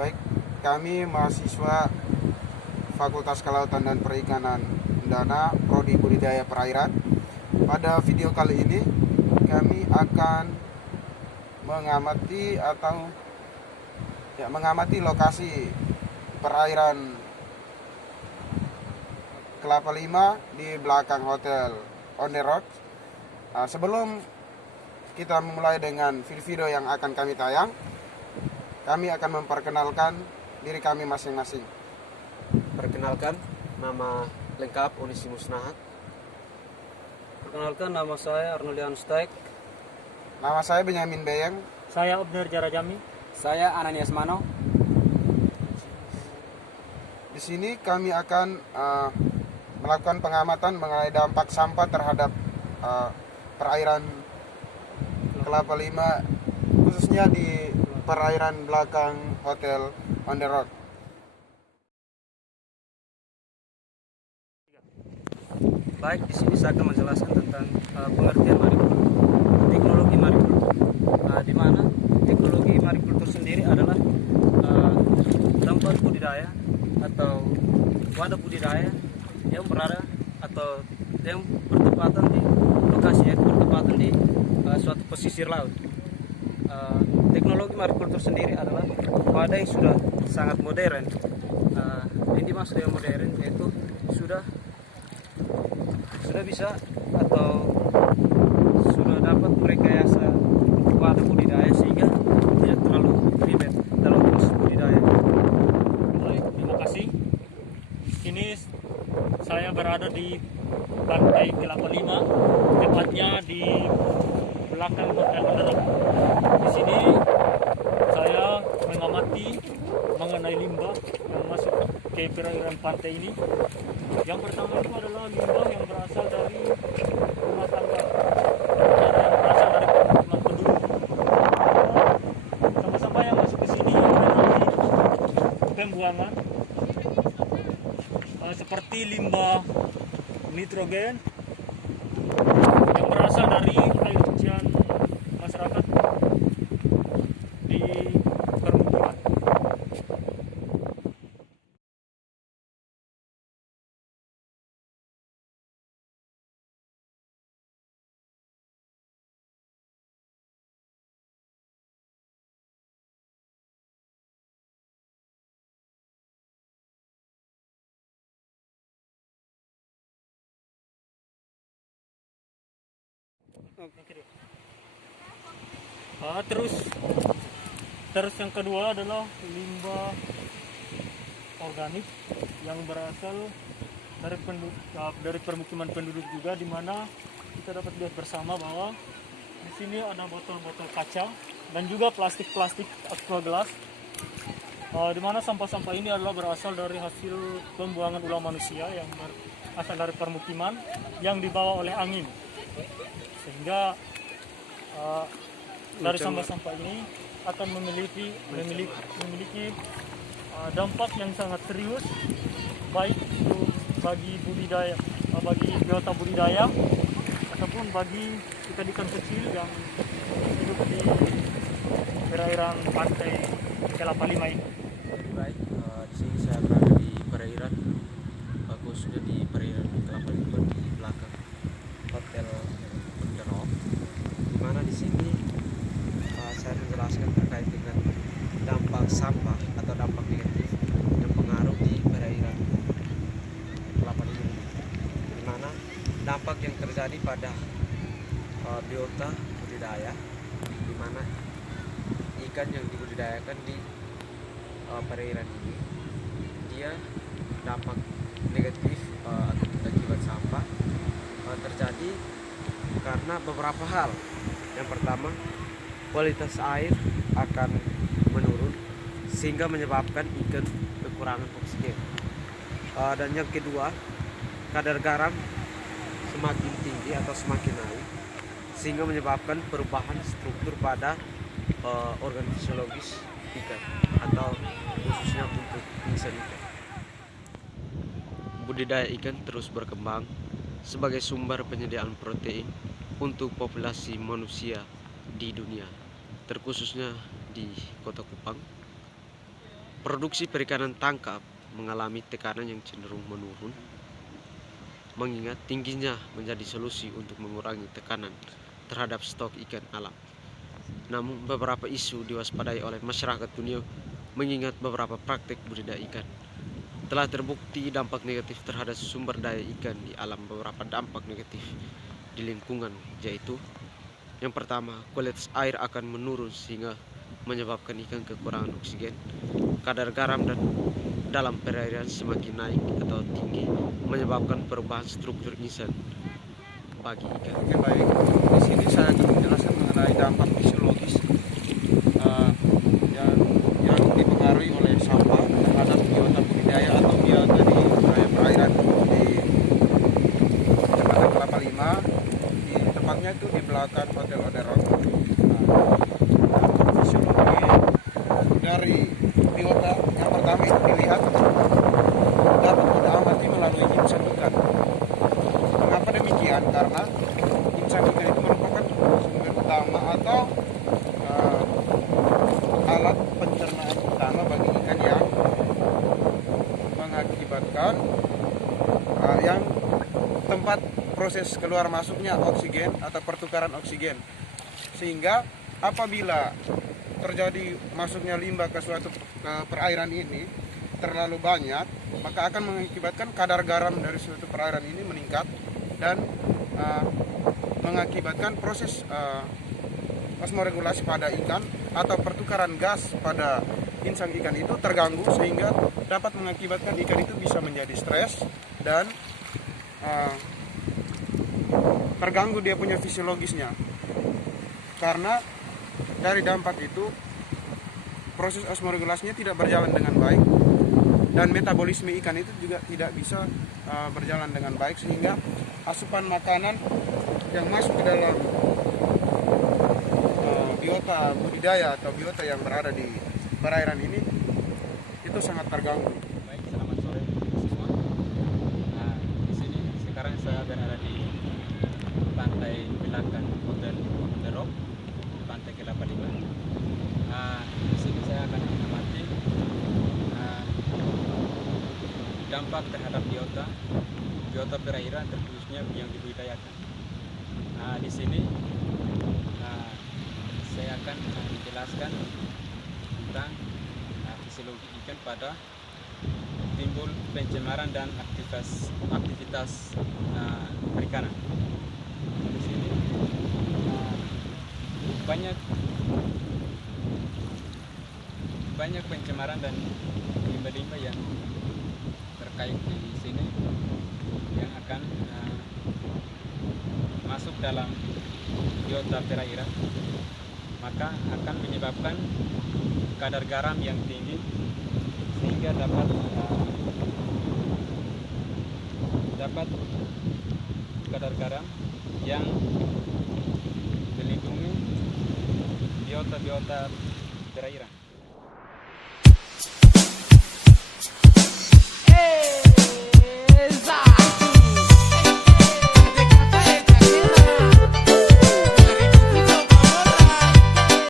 Baik, kami mahasiswa Fakultas Kelautan dan Perikanan Undana, Prodi Budidaya Perairan. Pada video kali ini kami akan mengamati lokasi perairan Kelapa Lima di belakang Hotel On The Rock. Sebelum kita memulai dengan video yang akan kami tayang, kami akan memperkenalkan diri kami masing-masing. Perkenalkan, nama lengkap Onesimus Nahat. Perkenalkan, nama saya Arnoldian Stek. Nama saya Benyamin Beyeng. Saya Obner Jarajami. Saya Ananias Mano. Di sini kami akan melakukan pengamatan mengenai dampak sampah terhadap perairan Kelapa Lima, khususnya di perairan belakang Hotel On The Rock. Baik, di sini saya akan menjelaskan tentang pengertian marikultur, teknologi marikultur. Di mana teknologi marikultur sendiri adalah tempat budidaya atau wadah budidaya yang berada atau yang bertepatan di lokasi, yaitu bertepatan di suatu pesisir laut. Teknologi marikultur sendiri adalah wadah yang sudah sangat modern. Yang dimaksud dengan modern yaitu sudah bisa atau sudah dapat merekayasa wadah budidaya sehingga tidak terlalu ribet dalam proses budidaya. Baik, terima kasih. Ini saya berada di pantai Kelapa Lima, tepatnya di belakang Hotel On The Rock. Di sini saya mengamati mengenai limbah yang masuk ke perairan pantai ini. Yang pertama itu adalah limbah yang berasal dari rumah tangga, yang berasal dari permukiman penduduk. Sampah-sampah yang masuk ke sini dari pembuangan seperti limbah nitrogen yang berasal dari air cucian masyarakat di permukiman. Terus yang kedua adalah limbah organik yang berasal dari permukiman penduduk juga, di mana kita dapat lihat bersama bahwa di sini ada botol-botol kaca dan juga plastik-plastik aqua gelas, di mana sampah-sampah ini adalah berasal dari hasil pembuangan ulah manusia yang berasal dari permukiman yang dibawa oleh angin, sehingga dari sampah-sampah ini akan memiliki dampak yang sangat serius, baik itu bagi budidaya, bagi biota budidaya ataupun bagi ikan-ikan kecil yang hidup di perairan pantai Kelapa Lima ini. Baik, di sini saya berada di perairan, khususnya di perairan Kelapa Lima di belakang Hotel On The Rock, di mana di sini saya menjelaskan terkait dengan dampak sampah atau dampak negatif yang pengaruh di perairan Kelapa Lima, di mana dampak yang terjadi pada biota budidaya, di mana ikan yang dibudidayakan di perairan ini, dia dampak negatif akibat sampah terjadi karena beberapa hal. Yang pertama, kualitas air akan menurun sehingga menyebabkan ikan kekurangan oksigen. Dan yang kedua, kadar garam semakin tinggi atau semakin naik sehingga menyebabkan perubahan struktur pada organ fisiologis ikan atau khususnya untuk insan ikan. Budidaya ikan terus berkembang sebagai sumber penyediaan protein untuk populasi manusia di dunia, terkhususnya di Kota Kupang. Produksi perikanan tangkap mengalami tekanan yang cenderung menurun, mengingat tingginya menjadi solusi untuk mengurangi tekanan terhadap stok ikan alam. Namun beberapa isu diwaspadai oleh masyarakat dunia mengingat beberapa praktik budidaya ikan. Telah terbukti dampak negatif terhadap sumber daya ikan di alam. Beberapa dampak negatif di lingkungan, yaitu yang pertama, kualitas air akan menurun sehingga menyebabkan ikan kekurangan oksigen. Kadar garam dan dalam perairan semakin naik atau tinggi, menyebabkan perubahan struktur insan bagi ikan. Oke, baik. Di sini saya akan menjelaskan mengenai dampak fisiologis yang dipengaruhi oleh sampah terhadap biota budidaya atau biota di perairan di Kecamatan Kelapa Lima, di tempatnya itu di belakang Hotel On The Rock. Fisiologi dari biota yang pertama itu dilihat dapat kita amati melalui insan ikan. Mengapa demikian? Karena insan ikan itu merupakan sumber utama atau alat pencernaan utama bagi ikan yang mengakibatkan yang tempat proses keluar masuknya oksigen atau pertukaran oksigen, sehingga apabila terjadi masuknya limbah ke suatu perairan ini terlalu banyak, maka akan mengakibatkan kadar garam dari suatu perairan ini meningkat dan mengakibatkan proses osmoregulasi pada ikan atau pertukaran gas pada insang ikan itu terganggu, sehingga dapat mengakibatkan ikan itu bisa menjadi stres dan terganggu dia punya fisiologisnya. Karena dari dampak itu proses osmoregulasinya tidak berjalan dengan baik dan metabolisme ikan itu juga tidak bisa berjalan dengan baik, sehingga asupan makanan yang masuk ke dalam biota budidaya atau biota yang berada di perairan ini itu sangat terganggu. Baik, selamat sore semua. Nah, di sini sekarang saya berada di pantai belakang Hotel On The Rock, di pantai Kelapa Lima. Di sini saya akan mengamati dampak terhadap biota perairan, terkhususnya yang dibudidayakan. Di sini saya akan menjelaskan tentang fisiologi ikan pada timbul pencemaran dan aktivitas perikanan. Di sini banyak pencemaran dan limbah-limbah yang terkait di sini yang akan masuk dalam biota perairan, maka akan menyebabkan kadar garam yang tinggi sehingga dapat kadar garam yang melindungi biota perairan.